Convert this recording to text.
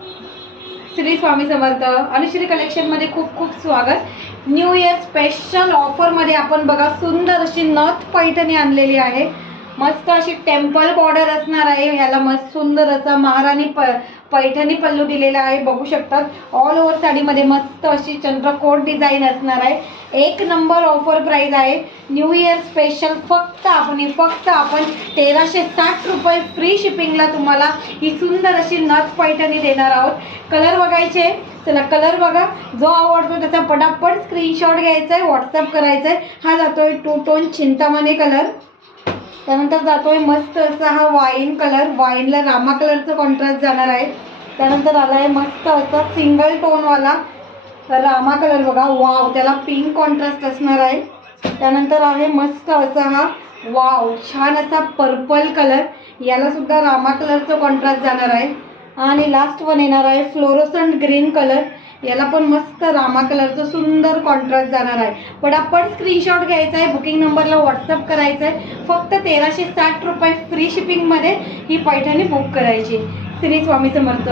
Shri Swami Samarth. Anushree collection मध्ये खूप खूप स्वागत. न्यू इयर स्पेशल ऑफर मध्ये आपण बघा सुंदर अशी नथ पैठणी आणलेली आहे. मस्त अशी टेम्पल बॉर्डर असणार आहे. याला मस्त सुंदर असा महाराणी पैठणी पल्लू दिलेला आहे. बघू शकतात ऑल ओव्हर साडीमध्ये मस्त अशी चंद्रकोर डिझाईन असणार आहे. एक नंबर ऑफर प्राइस आहे. न्यू इयर स्पेशल फक्त आपण 1360 रुपये फ्री शिपिंगला तुम्हाला ही सुंदर अशी नथ पैठणी देणार आहोत. कलर बघायचे. चला कलर बघा. जो आवडतो त्याचा पटापट स्क्रीनशॉट घ्यायचा आहे, व्हॉट्सअप करायचा आहे. हा जातोय 2 टोन चिंतामणी कलर. त्यानंतर जातोय मस्त असा हा वाईन कलर. वाईनला रामा कलरचं कॉन्ट्रास्ट जाणार आहे. त्यानंतर आलाय मस्त असा सिंगल टोनवाला रामा कलर बघा. वाव, त्याला पिंक कॉन्ट्रास्ट असणार आहे. त्यानंतर आहे मस्त असा हा वाव छान असा पर्पल कलर. याला सुद्धा रामा कलरचं कॉन्ट्रास्ट जाणार आहे. आणि लास्ट वन येणार आहे फ्लोरोसंट ग्रीन कलर. याला पण मस्त रामा कलरचं सुंदर कॉन्ट्रास्ट जाणार आहे. पटापट स्क्रीनशॉट घ्यायचा आहे, बुकिंग नंबरला व्हॉट्सअप करायचं आहे. फक्त 1360 रुपये फ्री शिपिंगमध्ये ही पैठणी बुक करायची. श्री स्वामी समर्थ.